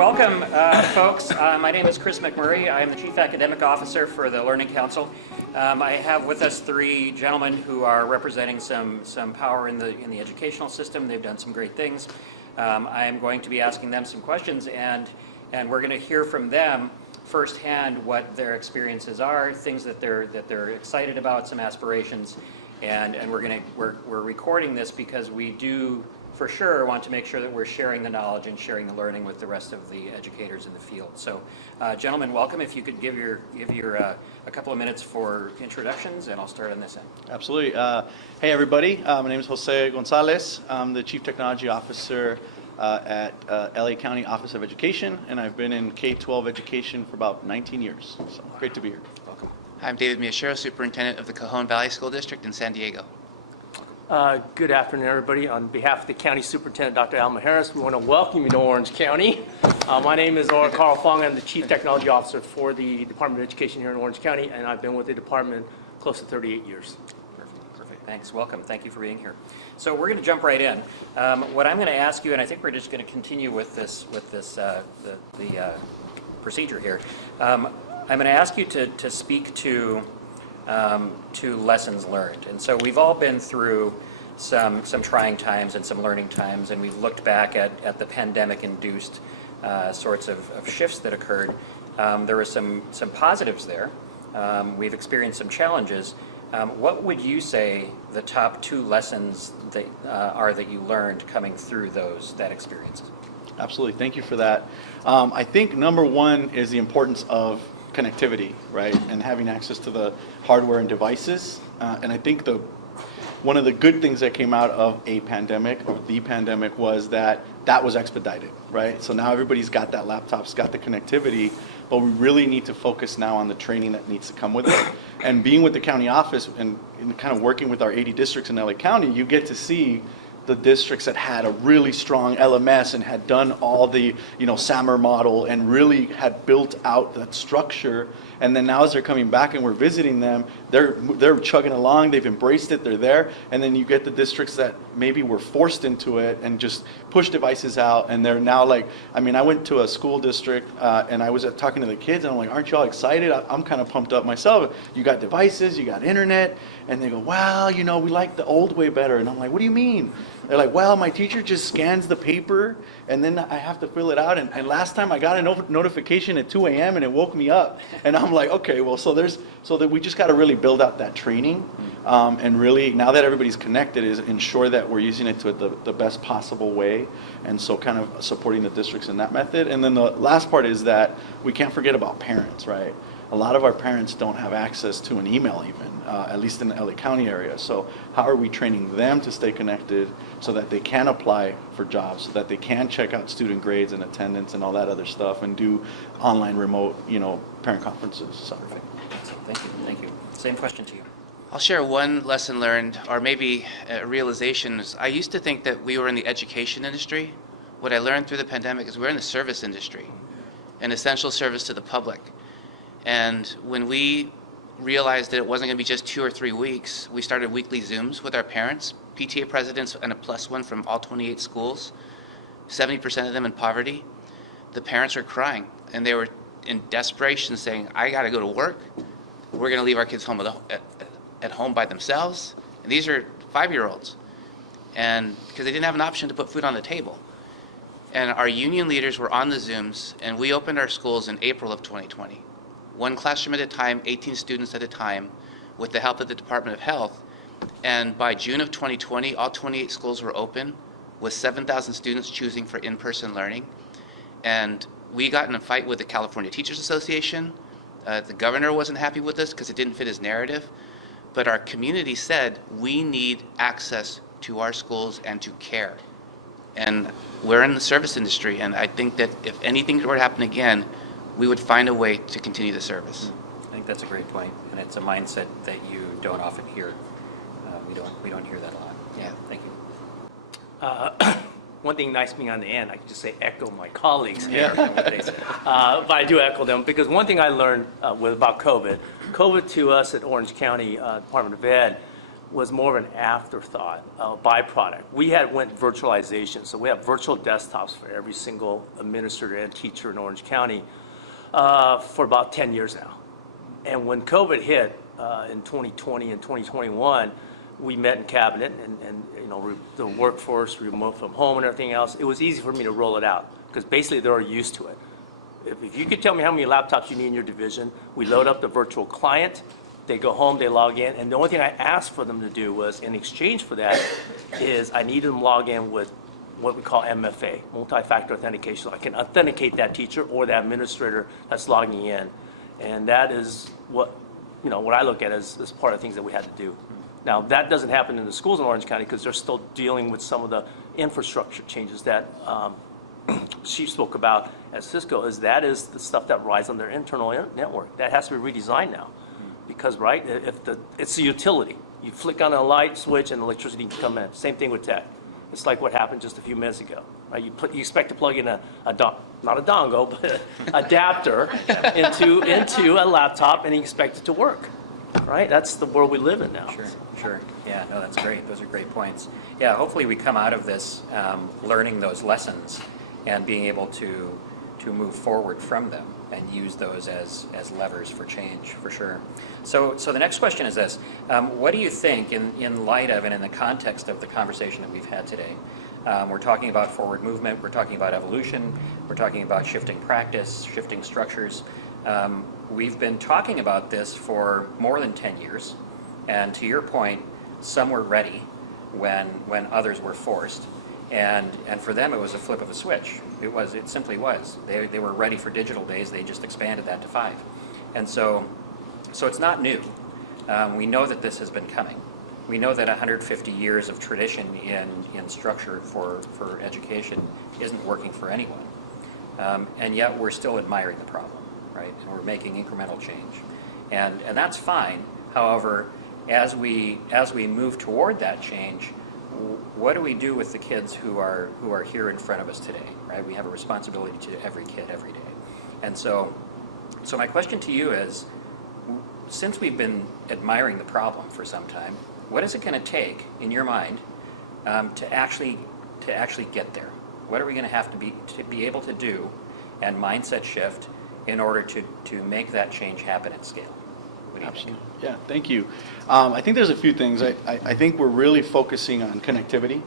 welcome, folks. My name is Chris McMurray. I am the Chief Academic Officer for the Learning Council. I have with us three gentlemen who are representing some power in the educational system. They've done some great things. I am going to be asking them some questions, and we're going to hear from them firsthand what their experiences are, things that they're excited about, some aspirations, and we're recording this because we do for sure want to make sure that we're sharing the knowledge and sharing the learning with the rest of the educators in the field. So, gentlemen, welcome. If you could give your a couple of minutes for introductions, and I'll start on this end. Absolutely. Hey, everybody. My name is Jose Gonzalez. I'm the Chief Technology Officer at LA County Office of Education, and I've been in K-12 education for about 19 years. So great to be here. Welcome. I'm David Miyashiro, Superintendent of the Cajon Valley School District in San Diego. Good afternoon, everybody. On behalf of the County Superintendent, Dr. Alma Harris, we want to welcome you to Orange County. My name is Carl Fong. I'm the Chief Technology Officer for the Department of Education here in Orange County, and I've been with the department close to 38 years. Perfect. Thanks. Welcome. Thank you for being here. So we're going to jump right in. What I'm going to ask you, and I think we're just going to continue with the procedure here. I'm going to ask you to speak to lessons learned. And so we've all been through some trying times and some learning times, and we've looked back at the pandemic-induced sorts of shifts that occurred. There were some positives there. We've experienced some challenges. What would you say the top two lessons that are that you learned coming through that experiences? Absolutely. Thank you for that. I think number one is the importance of connectivity, right, and having access to the hardware and devices. And I think one of the good things that came out of the pandemic was that was expedited, right? So now everybody's got that laptops, got the connectivity, but we really need to focus now on the training that needs to come with it. And being with the county office and kind of working with our 80 districts in LA County, you get to see the districts that had a really strong LMS and had done all the, SAMR model and really had built out that structure. And then now as they're coming back and we're visiting them, they're chugging along, they've embraced it, they're there. And then you get the districts that maybe were forced into it and just push devices out, and they're now like, I went to a school district and I was talking to the kids and I'm like, aren't y'all excited? I'm kind of pumped up myself. You got devices, you got internet, and they go, well, we like the old way better. And I'm like, what do you mean? They're like, well, my teacher just scans the paper and then I have to fill it out. And last time I got a notification at 2 a.m. and it woke me up. And I'm like, okay, well, so that we just got to really build out that training and really, now that everybody's connected, is ensure that we're using it to the best possible way. And so kind of supporting the districts in that method. And then the last part is that we can't forget about parents, right? A lot of our parents don't have access to an email even, at least in the LA County area. So how are we training them to stay connected so that they can apply for jobs, so that they can check out student grades and attendance and all that other stuff and do online remote, parent conferences. So. Perfect. Thank you. Same question to you. I'll share one lesson learned, or maybe a realization. I used to think that we were in the education industry. What I learned through the pandemic is we're in the service industry, an essential service to the public. And when we realized that it wasn't going to be just 2 or 3 weeks, we started weekly Zooms with our parents, PTA presidents, and a +1 from all 28 schools, 70% of them in poverty. The parents were crying, and they were in desperation saying, I got to go to work. We're going to leave our kids home at home by themselves. And these are 5-year-olds, and because they didn't have an option to put food on the table. And our union leaders were on the Zooms, and we opened our schools in April of 2020. 1 classroom at a time, 18 students at a time, with the help of the Department of Health. And by June of 2020, all 28 schools were open, with 7,000 students choosing for in-person learning. And we got in a fight with the California Teachers Association. The governor wasn't happy with us because it didn't fit his narrative. But our community said, we need access to our schools and to care. And we're in the service industry, and I think that if anything were to happen again, we would find a way to continue the service. I think that's a great point, and it's a mindset that you don't often hear. We don't hear that a lot. Yeah. Thank you. One thing nice being on the end, I can just say echo my colleagues here. But I do echo them, because one thing I learned about COVID to us at Orange County Department of Ed was more of an afterthought, a byproduct. We went virtualization, so we have virtual desktops for every single administrator and teacher in Orange County for about 10 years now. And when COVID hit in 2020 and 2021, we met in cabinet and the workforce remote from home and everything else. It was easy for me to roll it out because basically they're used to it. If you could tell me how many laptops you need in your division, we load up the virtual client, they go home, they log in, and the only thing I asked for them to do was, in exchange for that, is I needed them to log in with what we call MFA, multi-factor authentication. So I can authenticate that teacher or that administrator that's logging in. And that is what I look at as part of the things that we had to do. Now, that doesn't happen in the schools in Orange County because they're still dealing with some of the infrastructure changes that Chief spoke about at Cisco. That is the stuff that rides on their internal network. That has to be redesigned now because, right, it's a utility. You flick on a light switch and electricity can come in. Same thing with tech. It's like what happened just a few minutes ago. Right? You expect to plug in not a dongle, but an adapter into a laptop and you expect it to work. Right? That's the world we live in now. Sure. Yeah, no, that's great. Those are great points. Yeah, hopefully we come out of this learning those lessons and being able to move forward from them and use those as levers for change, for sure. So the next question is this. What do you think, in light of and in the context of the conversation that we've had today? We're talking about forward movement, we're talking about evolution, we're talking about shifting practice, shifting structures. We've been talking about this for more than 10 years, and to your point, some were ready when others were forced, and for them it was a flip of a switch. It simply was. They were ready for digital days, they just expanded that to 5. And so it's not new. We know that this has been coming. We know that 150 years of tradition in structure for education isn't working for anyone, and yet we're still admiring the problem. Right? And we're making incremental change, and that's fine. However, as we move toward that change, what do we do with the kids who are here in front of us today? Right? We have a responsibility to every kid every day, and so my question to you is, since we've been admiring the problem for some time, what is it going to take in your mind to actually get there? What are we going to have to be able to do, and mindset shift in order to make that change happen at scale? What do you think? Yeah, thank you. I think there's a few things. I think we're really focusing on connectivity,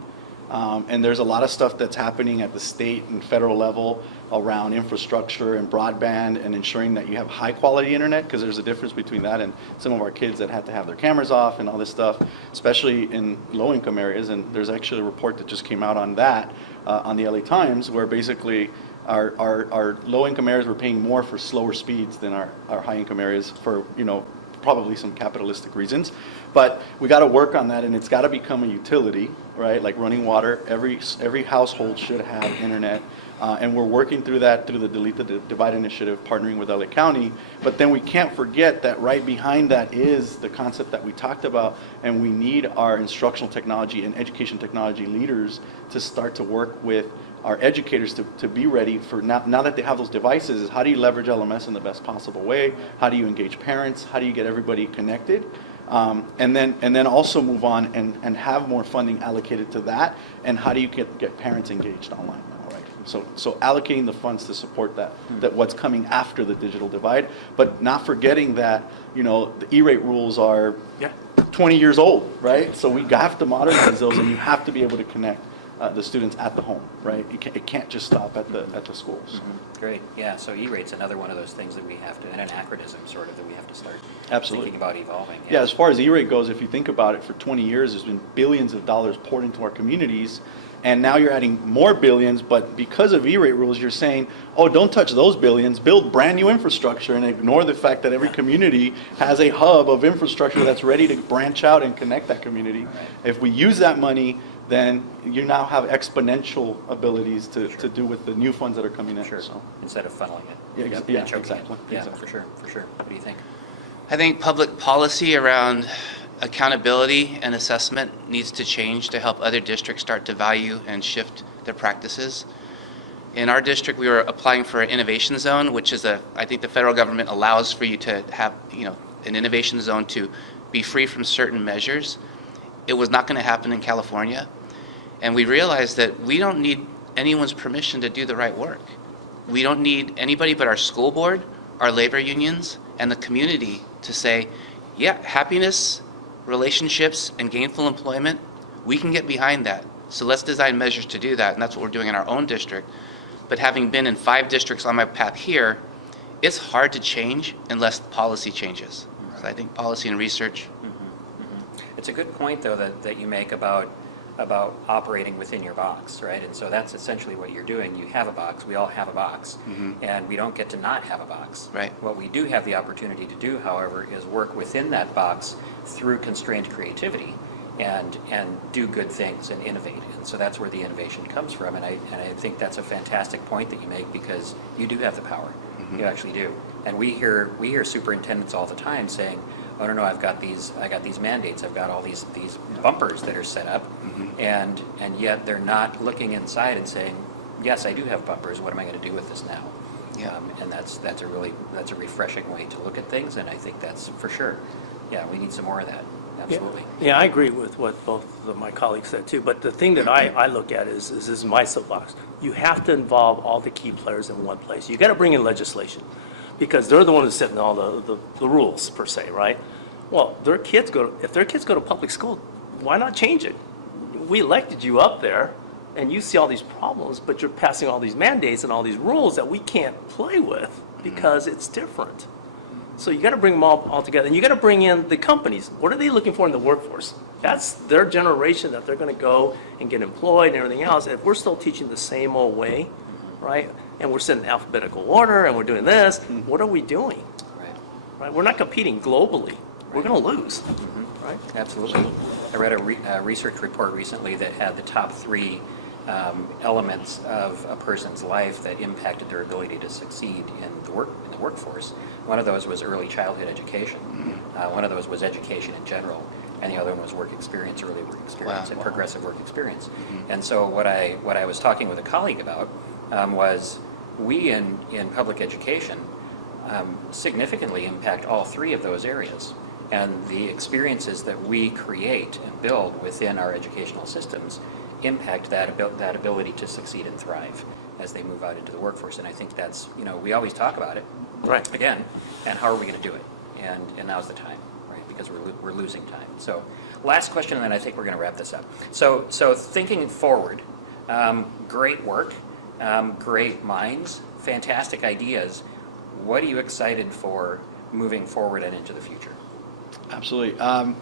and there's a lot of stuff that's happening at the state and federal level around infrastructure and broadband and ensuring that you have high quality internet, because there's a difference between that and some of our kids that had to have their cameras off and all this stuff, especially in low income areas. And there's actually a report that just came out on that on the LA Times, where basically our low-income areas were paying more for slower speeds than our high-income areas for, probably some capitalistic reasons. But we got to work on that, and it's got to become a utility, right? Like running water. Every household should have internet, and we're working through that through the Delete the Divide initiative, partnering with LA County. But then we can't forget that right behind that is the concept that we talked about, and we need our instructional technology and education technology leaders to start to work with our educators to be ready for now that they have those devices. Is how do you leverage LMS in the best possible way? How do you engage parents? How do you get everybody connected? And then also move on and have more funding allocated to that. And how do you get parents engaged online now, right? So allocating the funds to support that what's coming after the digital divide, but not forgetting that the E-rate rules are 20 years old, right? So we have to modernize those, and you have to be able to connect the students at the home, right? It can't just stop at the schools. Mm-hmm. Great, yeah. So E-rate's another one of those things that we have to, and an anachronism sort of that we have to start thinking about evolving. Yeah, as far as E-rate goes, if you think about it, for 20 years, there's been billions of dollars poured into our communities, and now you're adding more billions, but because of E-rate rules, you're saying, oh, don't touch those billions, build brand new infrastructure, and ignore the fact that every community has a hub of infrastructure that's ready to branch out and connect that community. Right. If we use that money, then you now have exponential abilities to do with the new funds that are coming in. Sure. So. Instead of funneling it. Yeah, exactly. Yeah, for sure. What do you think? I think public policy around accountability and assessment needs to change to help other districts start to value and shift their practices. In our district, we were applying for an innovation zone, which is I think the federal government allows for you to have, an innovation zone to be free from certain measures. it was not going to happen in California. And we realized that we don't need anyone's permission to do the right work. We don't need anybody but our school board, our labor unions, and the community to say, yeah, happiness, relationships, and gainful employment, we can get behind that. So let's design measures to do that, and that's what we're doing in our own district. But having been in 5 districts on my path here, it's hard to change unless policy changes. So I think policy and research. It's a good point, though, that you make about operating within your box, right? And so that's essentially what you're doing. You have a box. We all have a box, and we don't get to not have a box. Right. What we do have the opportunity to do, however, is work within that box through constrained creativity and do good things and innovate. And so that's where the innovation comes from. And I think that's a fantastic point that you make, because you do have the power. You actually do. And we hear superintendents all the time saying, oh no, I got these mandates, I've got all these bumpers that are set up, and yet they're not looking inside and saying, yes, I do have bumpers, what am I going to do with this now? Yeah. And that's a refreshing way to look at things, and I think that's for sure. Yeah, we need some more of that. Absolutely. Yeah, I agree with what both of my colleagues said too, but the thing that I look at is this is my soapbox. You have to involve all the key players in one place. You got to bring in legislation, because they're the ones setting all the rules per se, right? Well, if their kids go to public school, why not change it? We elected you up there, and you see all these problems, but you're passing all these mandates and all these rules that we can't play with because it's different. So you got to bring them all together, and you got to bring in the companies. What are they looking for in the workforce? That's their generation that they're going to go and get employed and everything else. And if we're still teaching the same old way, right, and we're setting alphabetical order and we're doing this, what are we doing? Right? We're not competing globally. We're going to lose. Right? Absolutely. I read a research report recently that had the top 3 elements of a person's life that impacted their ability to succeed in the workforce. One of those was early childhood education. One of those was education in general, and the other one was work experience, early work experience, and progressive work experience. And so what I was talking with a colleague about was we in public education significantly impact all 3 of those areas. And the experiences that we create and build within our educational systems impact that ability to succeed and thrive as they move out into the workforce. And I think that's, we always talk about it, Right. again, and how are we going to do it? And now's the time, right? Because we're losing time. So last question, and then I think we're going to wrap this up. So thinking forward, great work, great minds, fantastic ideas. What are you excited for moving forward and into the future? Absolutely.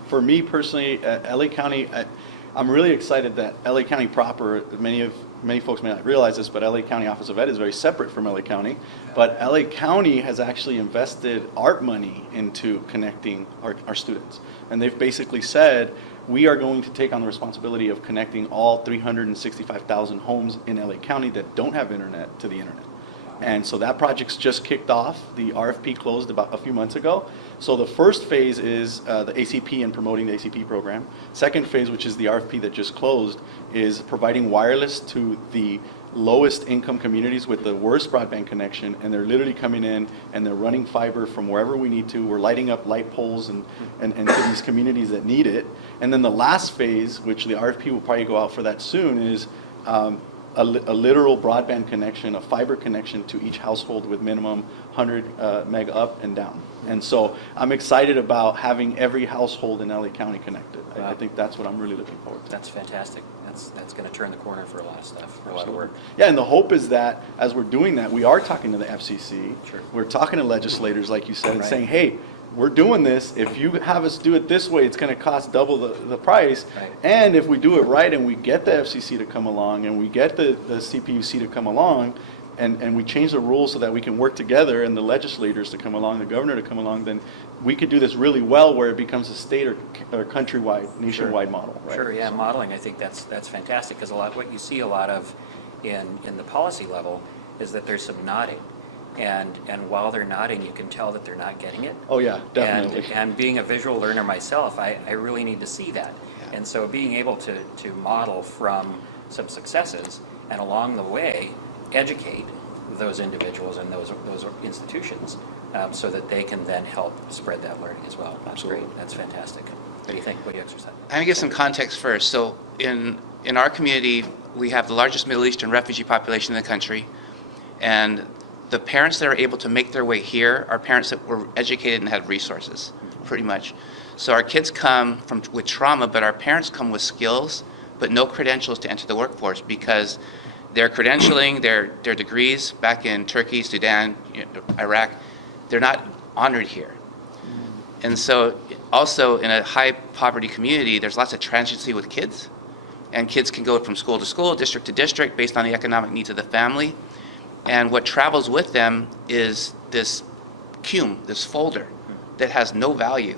For me personally, LA County, I'm really excited that LA County proper, many folks may not realize this, but LA County Office of Ed is very separate from LA County. But LA County has actually invested art money into connecting our students. And they've basically said, we are going to take on the responsibility of connecting all 365,000 homes in LA County that don't have internet to the internet. And so that project's just kicked off. The RFP closed about a few months ago. So the first phase is the ACP and promoting the ACP program. Second phase, which is the RFP that just closed, is providing wireless to the lowest income communities with the worst broadband connection. And they're literally coming in and they're running fiber from wherever we need to. We're lighting up light poles and to these communities that need it. And then the last phase, which the RFP will probably go out for that soon, is a literal broadband connection, a fiber connection to each household with minimum 100 meg up and down. And so I'm excited about having every household in LA County connected. I think that's what I'm really looking forward to. That's fantastic. That's going to turn the corner for a lot of stuff, for a lot of work. Yeah, and the hope is that as we're doing that, we are talking to the FCC. Sure. We're talking to legislators, like you said, and Right. saying, hey, we're doing this. If you have us do it this way, it's going to cost double the price. Right. And if we do it right and we get the FCC to come along and we get the CPUC to come along and we change the rules so that we can work together and the legislators to come along, the governor to come along, then we could do this really well where it becomes a state or countrywide, nationwide model. Right? Sure, yeah, modeling, I think that's fantastic, because what you see a lot of in the policy level is that there's some nodding. And while they're nodding, you can tell that they're not getting it. Oh yeah, definitely. And being a visual learner myself, I really need to see that. Yeah. And so being able to model from some successes and along the way educate those individuals and those institutions so that they can then help spread that learning as well. That's Absolutely. great. That's fantastic. What do you think? What do you exercise? I'm going to give some context first. So in our community, we have the largest Middle Eastern refugee population in the country, and the parents that are able to make their way here are parents that were educated and had resources, pretty much. So our kids come with trauma, but our parents come with skills, but no credentials to enter the workforce because their credentialing, their degrees back in Turkey, Sudan, Iraq, they're not honored here. And so also in a high poverty community, there's lots of transiency with kids. And kids can go from school to school, district to district, based on the economic needs of the family. And what travels with them is this cum, this folder, that has no value.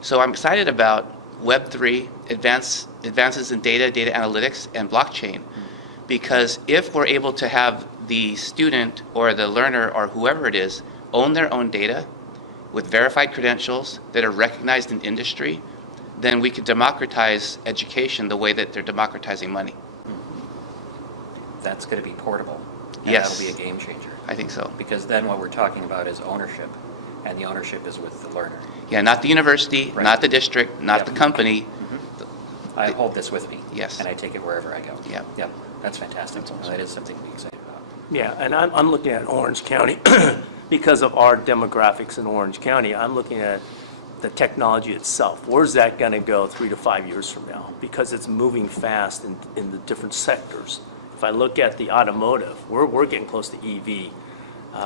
So I'm excited about Web3, advances in data analytics, and blockchain. Because if we're able to have the student or the learner or whoever it is own their own data with verified credentials that are recognized in industry, then we can democratize education the way that they're democratizing money. That's going to be portable. And Yes. that'll be a game changer. I think so. Because then what we're talking about is ownership, and the ownership is with the learner. Yeah, not the university, Right. not the district, not Yep. the company. I hold this with me. Yes. And I take it wherever I go. Yep. Yep. That's fantastic. That is something to be excited about. Yeah, and I'm looking at Orange County because of our demographics in Orange County. I'm looking at the technology itself. Where's that going to go 3 to 5 years from now? Because it's moving fast in the different sectors. If I look at the automotive, we're getting close to EV,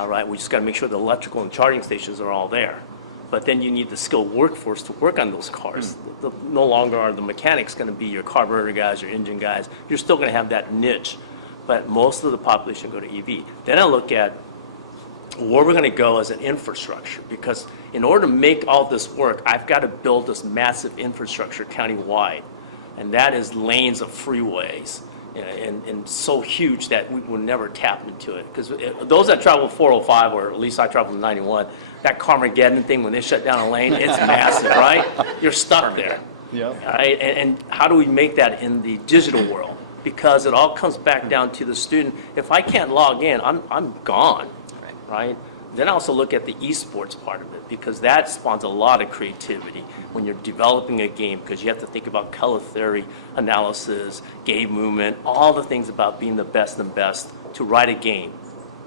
right? We just got to make sure the electrical and charging stations are all there. But then you need the skilled workforce to work on those cars. No longer are the mechanics going to be your carburetor guys, your engine guys. You're still going to have that niche, but most of the population go to EV. Then I look at where we're going to go as an infrastructure, because in order to make all this work, I've got to build this massive infrastructure countywide, and that is lanes of freeways, and so huge that we will never tap into it. Because those that travel 405, or at least I travel 91, that Carmageddon thing, when they shut down a lane, it's massive, right? You're stuck there. Yeah. All right, and how do we make that in the digital world? Because it all comes back down to the student. If I can't log in, I'm gone, right? Then I also look at the esports part of it, because that spawns a lot of creativity when you're developing a game, because you have to think about color theory, analysis, game movement, all the things about being the best and best to write a game.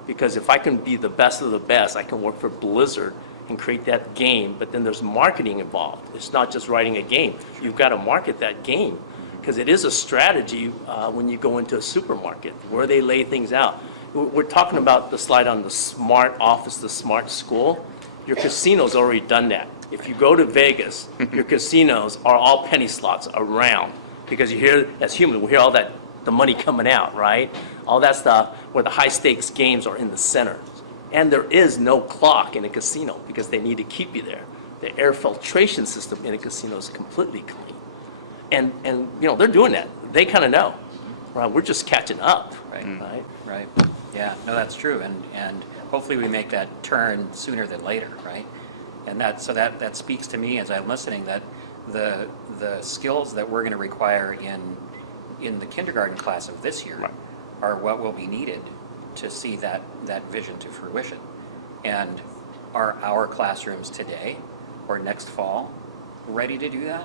Because if I can be the best of the best, I can work for Blizzard and create that game, but then there's marketing involved. It's not just writing a game. You've got to market that game, because it is a strategy when you go into a supermarket, where they lay things out. We're talking about the slide on the smart office, the smart school. Your casino's already done that. If you go to Vegas, your casinos are all penny slots around, because you hear, as humans, we hear all that, the money coming out, right? All that stuff where the high stakes games are in the center. And there is no clock in a casino because they need to keep you there. The air filtration system in a casino is completely clean. And you know, they're doing that. They kind of know, right? We're just catching up, right? Right. Yeah, no, that's true. And hopefully we make that turn sooner than later, right? And that speaks to me as I'm listening, that the skills that we're going to require in the kindergarten class of this year are what will be needed to see that vision to fruition. And are our classrooms today or next fall ready to do that?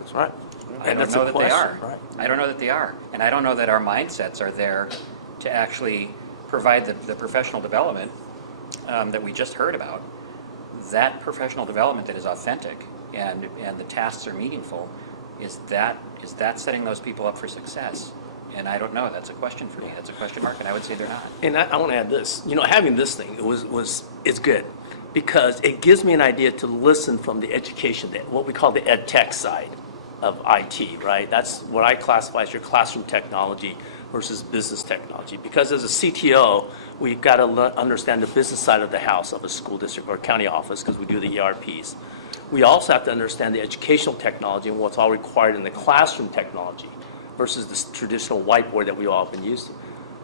That's right. I don't That's know a that question, they are. right. I don't know that they are. And I don't know that our mindsets are there to actually provide the professional development that we just heard about. That professional development that is authentic and the tasks are meaningful, is that setting those people up for success? And I don't know. That's a question for me. That's a question mark, and I would say they're not. And I want to add this. You know, having this thing it's good, because it gives me an idea to listen from the education, what we call the ed tech side of IT, right? That's what I classify as your classroom technology versus business technology. Because as a CTO, we've got to understand the business side of the house of a school district or county office, because we do the ERPs. We also have to understand the educational technology and what's all required in the classroom technology versus this traditional whiteboard that we all have been used to.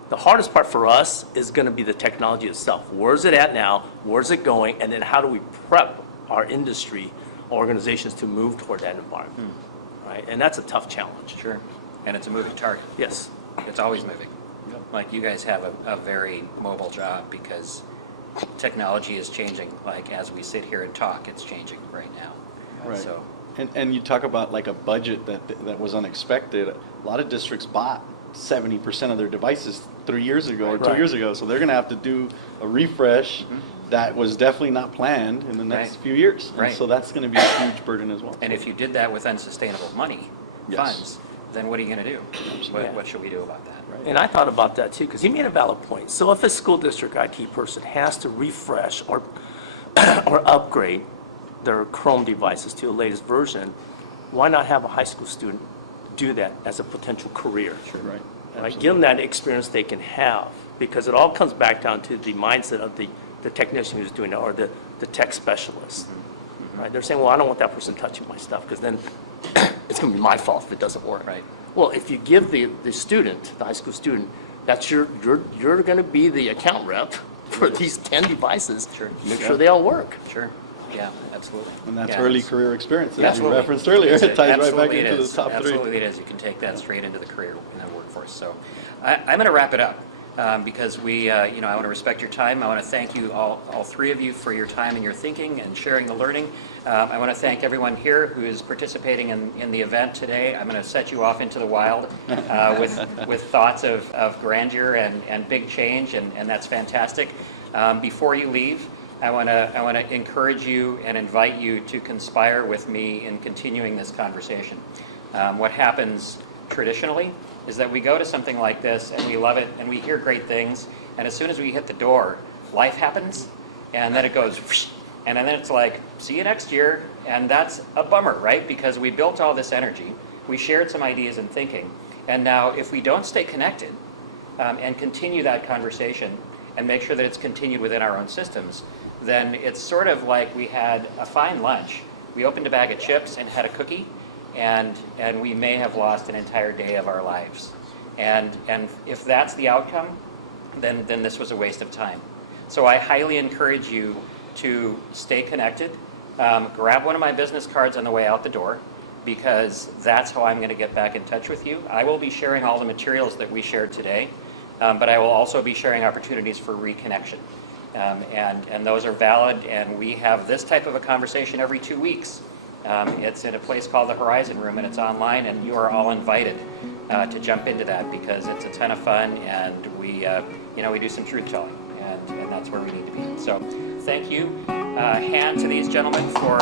The hardest part for us is going to be the technology itself. Where's it at now? Where's it going? And then how do we prep our industry organizations to move toward that environment, right? And that's a tough challenge. Sure. And it's a moving target. Yes. It's always moving. Like, you guys have a very mobile job, because technology is changing. Like, as we sit here and talk, it's changing right now. Right. So And you talk about like a budget that was unexpected. A lot of districts bought 70% of their devices 3 years ago or 2 Right. years ago, so they're going to have to do a refresh that was definitely not planned in the next Right. few years. And Right. so that's going to be a huge burden as well. And if you did that with unsustainable money, Yes. funds, then what are you going to do? Yeah. What should we do about that? And I thought about that too, because you made a valid point. So if a school district IT person has to refresh or, or upgrade their Chrome devices to the latest version, why not have a high school student do that as a potential career? Right. Right? Give them that experience they can have, because it all comes back down to the mindset of the technician who's doing it, or the tech specialist. Right? They're saying, well, I don't want that person touching my stuff, because then it's going to be my fault if it doesn't work. Right. Well, if you give the student, the high school student, that's you're going to be the account rep for these 10 devices. Sure. Make sure they all work. Sure. Yeah, absolutely. And that's Yeah, early it's- career experience, as you Absolutely. referenced earlier. It's It ties right back absolutely it into the is. top three. Absolutely it is. You can take that straight into the career in the workforce. So I'm going to wrap it up because I want to respect your time. I want to thank you, all three of you, for your time and your thinking and sharing the learning. I want to thank everyone here who is participating in the event today. I'm going to set you off into the wild with thoughts of grandeur and big change, and that's fantastic. Before you leave, I want to encourage you and invite you to conspire with me in continuing this conversation. What happens traditionally is that we go to something like this and we love it and we hear great things, and as soon as we hit the door, life happens, and then it goes whoosh, and then it's like, see you next year, and that's a bummer, right? Because we built all this energy, we shared some ideas and thinking, and now if we don't stay connected and continue that conversation and make sure that it's continued within our own systems, then it's sort of like we had a fine lunch. We opened a bag of chips and had a cookie, and we may have lost an entire day of our lives. And if that's the outcome, then this was a waste of time. So I highly encourage you to stay connected. Grab one of my business cards on the way out the door, because that's how I'm going to get back in touch with you. I will be sharing all the materials that we shared today, but I will also be sharing opportunities for reconnection. And those are valid, and we have this type of a conversation every 2 weeks. It's in a place called the Horizon Room, and it's online, and you are all invited to jump into that, because it's a ton of fun, and we do some truth telling, and that's where we need to be. So thank you. Hand to these gentlemen for